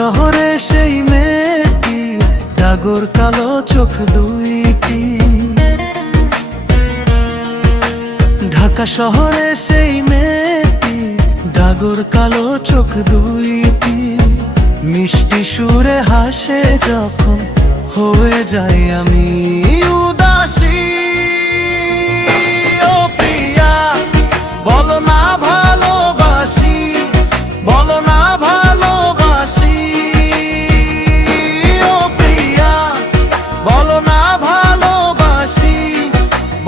শহরে সেই মেয়েটি, ডাগর কালো চোখ দুইটি। ঢাকা শহরে সেই মেয়েটি, ডাগর কালো চোখ দুইটি। মিষ্টি সুরে হাসে যখন, হয়ে যাই আমি উদাসী। ও প্রিয়া, বলো না ভালোবাসি, বলো না ভালোবাসি। ও প্রিয়া, বলো না ভালোবাসি,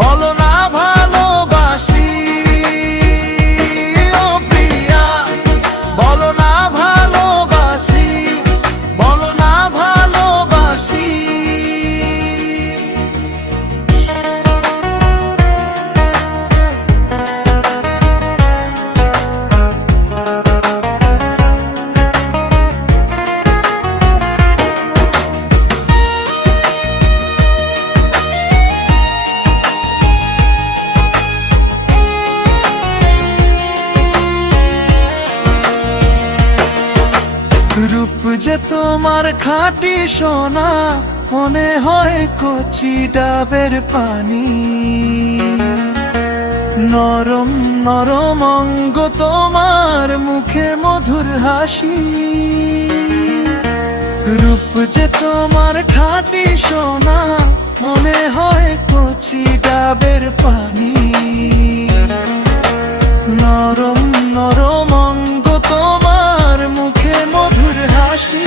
বলো না ভালোবাসি। ও প্রিয়া, বলো না ভালোবাসি, বলো না ভালোবাসি। রূপ যে তোমার খাঁটি সোনা, মনে হয় কচি ডাবের পানি। নরম নরম অঙ্গ তোমার, মুখে মধুর হাসি। রূপ যে তোমার খাঁটি সোনা, মনে হয় কচি ডাবের পানি। নরম নরম অঙ্গ তোমার, মুখে মধুর হাসি।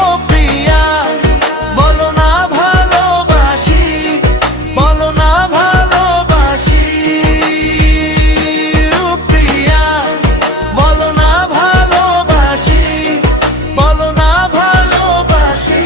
ও প্রিয়া, বলো না ভালোবাসি, বলো না ভালোবাসি। ও প্রিয়া, বলো না ভালোবাসি, বলো না ভালোবাসি।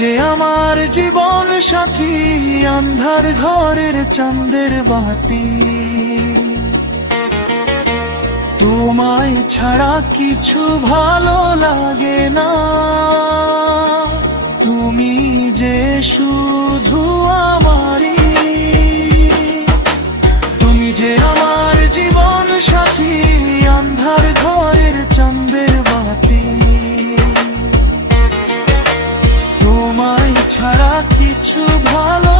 যে আমার জীবন সাথী, আন্ধার ঘরের চাঁদের বাতি। তোমায় ছাড়া কিছু ভালো লাগে না, তুমি যে শুধু আমারই। তুমি যে আমার জীবন সাথী, আন্ধার ঘরের চাঁদের বাতি। তোমায় ছাড়া কিছু ভালো